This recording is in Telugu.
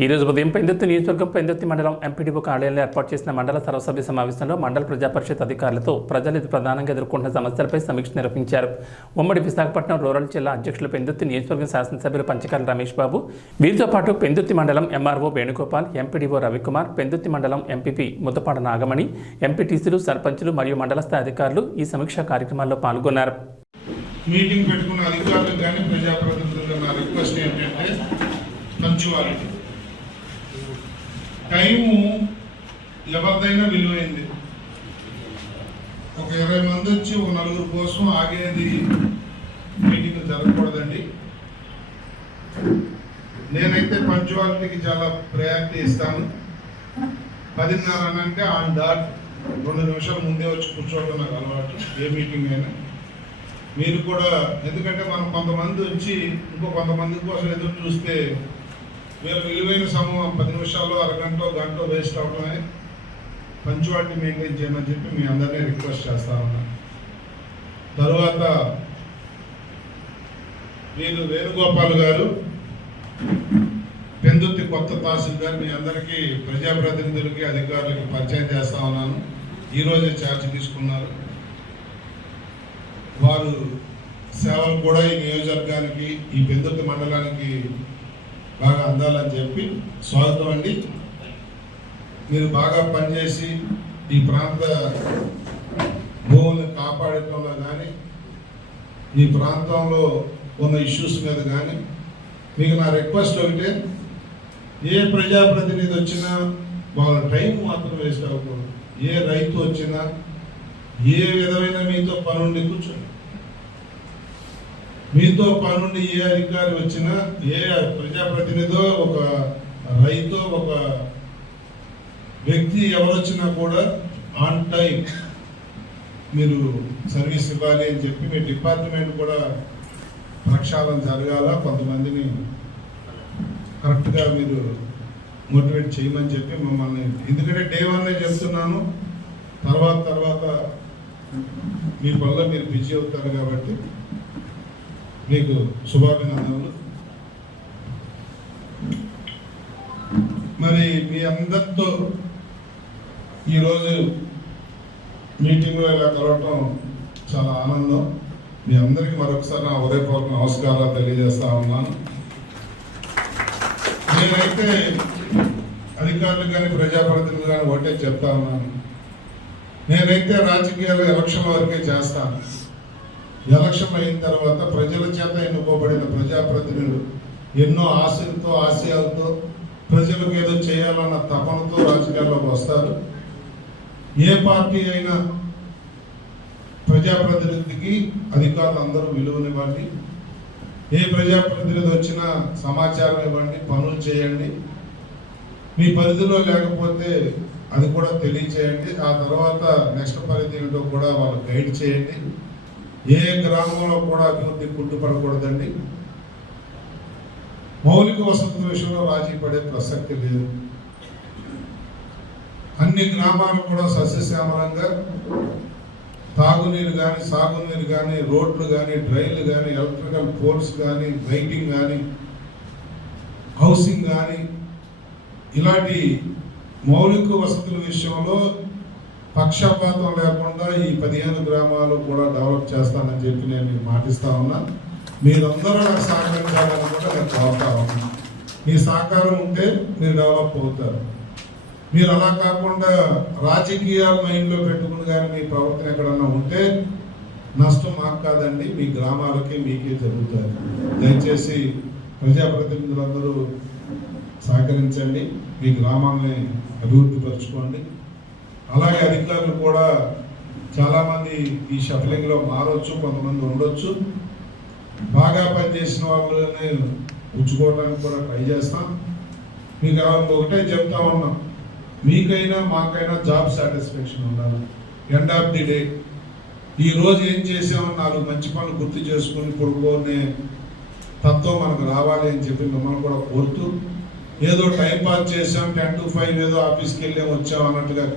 ఈ రోజు ఉదయం పెందుర్తి నియోజకవర్గం పెందుర్తి మండలం ఎంపీడీఓ కార్యాలయంలో ఏర్పాటు చేసిన మండల సర్వసభ్య సమావేశంలో మండల ప్రజాపరిషత్ అధికారులతో ప్రజలు ప్రధానంగా ఎదుర్కొంటున్న సమస్యలపై సమీక్ష నిర్వహించారు. ఉమ్మడి విశాఖపట్నం రూరల్ జిల్లా అధ్యక్షులు పెందుర్తి నియోజకవర్గం శాసనసభ్యులు పంచకాల రమేష్ బాబు, వీరితో పాటు పెందుర్తి మండలం ఎంఆర్ఓ వేణుగోపాల్, ఎంపీడీఓ రవికుమార్, పెందుర్తి మండలం ఎంపీపీ ముద్దపాడ నాగమణి, ఎంపీటీసీలు, సర్పంచులు మరియు మండల స్థాయి అధికారులు ఈ సమీక్షా కార్యక్రమాల్లో పాల్గొన్నారు. మీటింగ్ పెట్టుకున్న అధికారులకు కానీ ప్రజాప్రతినిధులకు నా రిక్వెస్ట్ ఏంటంటే పంచువాలిటీ. టైము ఎవరిదైనా విలువైంది. ఒక 20 మంది వచ్చి ఒక 4 కోసం ఆగేది మీటింగ్ జరగకూడదండి. నేనైతే పంచువాలిటీకి చాలా ప్రయారిటీ ఇస్తాను. 10:30 అంటే ఆన్ డాట్ 2 నిమిషాలు ముందే వచ్చి కూర్చోవడం నాకు అలవాటు, ఏ మీటింగ్ అయినా. మీరు కూడా, ఎందుకంటే మనం కొంతమంది వచ్చి ఇంకో కొంతమంది కోసం ఎదురు చూస్తే వీళ్ళ విలువైన సమూహం 10 నిమిషాల్లో అరగంట గంట వేస్ట్ అవడమే. పంచువాలిటీ మెయింటైన్ చేయమని చెప్పి మీ అందరినీ రిక్వెస్ట్ చేస్తా ఉన్నా. తరువాత మీరు వేణుగోపాల్ గారు, పెందుర్తి కొత్త తహసీల్దార్, మీ అందరికీ ప్రజాప్రతినిధులకి అధికారులకి పరిచయం చేస్తా ఉన్నాను. ఈరోజే ఛార్జ్ తీసుకున్నారు. వారు సేవలు కూడా ఈ నియోజకవర్గానికి, ఈ పెందుర్తి మండలానికి బాగా అందాలని చెప్పి స్వాగతం అండి. మీరు బాగా పనిచేసి ఈ ప్రాంత భూముల్ని కాపాడటంలో కానీ, ఈ ప్రాంతంలో ఉన్న ఇష్యూస్ మీద కానీ మీకు నా రిక్వెస్ట్ ఒకటే, ఏ ప్రజాప్రతినిధి వచ్చినా వాళ్ళ టైం మాత్రం వేస్ట్ అవ్వకూడదు. ఏ రైతు వచ్చినా, ఏ విధమైన మీతో పనుండి కూర్చోండి. మీతో పనుండి ఏ అధికారి వచ్చినా, ఏ ప్రజాప్రతినిధో, ఒక రైతు, ఒక వ్యక్తి ఎవరొచ్చినా కూడా ఆన్ టైం మీరు సర్వీస్ ఇవ్వాలి అని చెప్పి మీ డిపార్ట్మెంట్ కూడా ప్రక్షాళన జరగాల. కొంతమందిని కరెక్ట్గా మీరు మోటివేట్ చేయమని చెప్పి మమ్మల్ని, ఎందుకంటే డే 1 చెప్తున్నాను, తర్వాత మీ పనుల్లో మీరు బిజీ అవుతారు కాబట్టి మీకు శుభాభినందనలు. మరి మీ అందరితో ఈరోజు మీటింగ్లో ఇలా కలవటం చాలా ఆనందం. మీ అందరికీ మరొకసారి నా హృదయపూర్వక నమస్కారాలు తెలియజేస్తా ఉన్నాను. నేనైతే అధికారులు కానీ ప్రజాప్రతినిధులు కానీ ఒకటే చెప్తా ఉన్నాను, నేనైతే రాజకీయాలు ఎలక్షన్ వరకే చేస్తాను. ఎలక్షన్ అయిన తర్వాత ప్రజల చేత ఎన్నుకోబడిన ప్రజాప్రతినిధులు ఎన్నో ఆశలతో, ఆశయాలతో, ప్రజలకు ఏదో చేయాలన్న తపనతో రాజకీయాల్లోకి వస్తారు. ఏ పార్టీ అయినా ప్రజాప్రతినిధికి అధికారులు అందరూ విలువనివ్వండి. ఏ ప్రజాప్రతినిధి వచ్చినా సమాచారం ఇవ్వండి, పనులు చేయండి. మీ పరిధిలో లేకపోతే అది కూడా తెలియచేయండి. ఆ తర్వాత నెక్స్ట్ పరిధి ఏంటో కూడా వాళ్ళు గైడ్ చేయండి. ఏ గ్రామంలో కూడా అభివృద్ధి కుంటుపడకూడదండి. మౌలిక వసతుల విషయంలో రాజీ పడే ప్రసక్తి లేదు. అన్ని గ్రామాలు కూడా సస్యశ్యామలంగా తాగునీరు కానీ, సాగునీరు కానీ, రోడ్లు కానీ, డ్రైన్లు కానీ, ఎలక్ట్రికల్ పోల్స్ కానీ, లైటింగ్ కానీ, హౌసింగ్ కానీ, ఇలాంటి మౌలిక వసతుల విషయంలో పక్షపాతం లేకుండా ఈ 15 గ్రామాలు కూడా డెవలప్ చేస్తానని చెప్పి నేను మీకు మాటిస్తా ఉన్నా. మీరందరూ నాకు సహకరించాలని కూడా నేను కోరుతా ఉన్నా. మీ సహకారం ఉంటే మీరు డెవలప్ అవుతారు. మీరు అలా కాకుండా రాజకీయాల మైండ్లో పెట్టుకుని కానీ మీ ప్రవర్తన ఎక్కడన్నా ఉంటే నష్టం మాకు కాదండి, మీ గ్రామాలకి మీకే జరుగుతుంది. దయచేసి ప్రజాప్రతినిధులందరూ సహకరించండి, మీ గ్రామాన్ని అభివృద్ధి పరచుకోండి. అలాగే అధికారులు కూడా చాలామంది ఈ షఫలింగ్లో మారవచ్చు, కొంతమంది ఉండొచ్చు. బాగా పనిచేసిన వాళ్ళని ఉంచుకోవడానికి కూడా ట్రై చేస్తాం. మీకు ఒకటే చెప్తా ఉన్నాం, మీకైనా మాకైనా జాబ్ సాటిస్ఫాక్షన్ ఉండాలి. ఎండ్ ఆఫ్ ది డే ఈరోజు ఏం చేసామని 4 మంచి పనులు గుర్తు చేసుకుని పడుకోనే తత్వం మనకు రావాలి అని చెప్పి మిమ్మల్ని కూడా కోరుతూ, ఏదో టైం పాస్ చేసాం 10 to 5 ఏదో ఆఫీస్కి వెళ్ళాం వచ్చాం అన్నట్టుగా